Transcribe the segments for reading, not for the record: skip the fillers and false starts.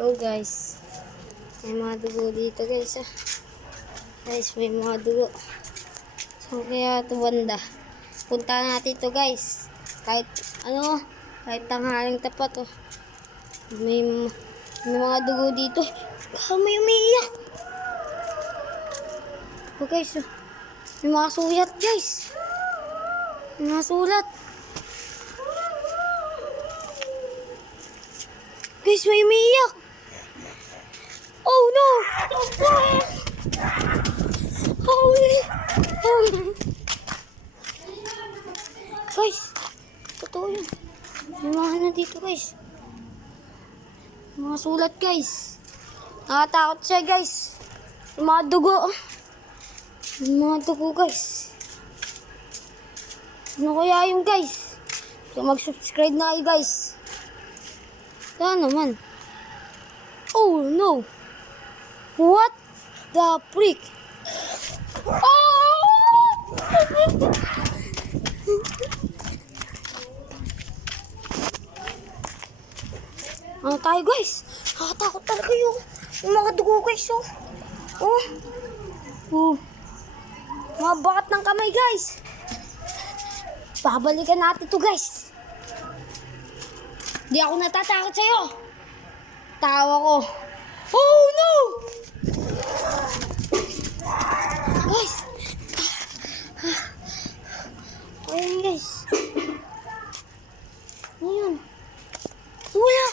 Oh guys, may mga dugo dito guys Guys, may mga dugo. So kaya ito banda. Punta natin ito guys. Kahit kahit tanghaling tapat may mga dugo dito. May umiiyak. Oh guys, may mga sulat guys. May mga sulat. Guys, may umiiyak. Oh no! Holy! Guys, totoo yun. May mga dito guys. May mga sulat guys. Nakatakot siya guys. May mga dugo. May mga dugo guys. Ano kaya yun guys? So mag-subscribe na kayo guys. Saan naman? Oh no! What the freak? Oh! Ano tayo guys? Nakatakot talaga yung mga dugo guys mga bakat ng kamay guys. Babalikan natin to guys. Di ako natatakot sa'yo. Tawa ko. Oh no! Guys. Ayun guys. Ayun. Wala.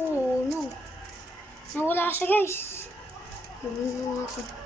Oh no. Nawala siya guys. Nawala natin.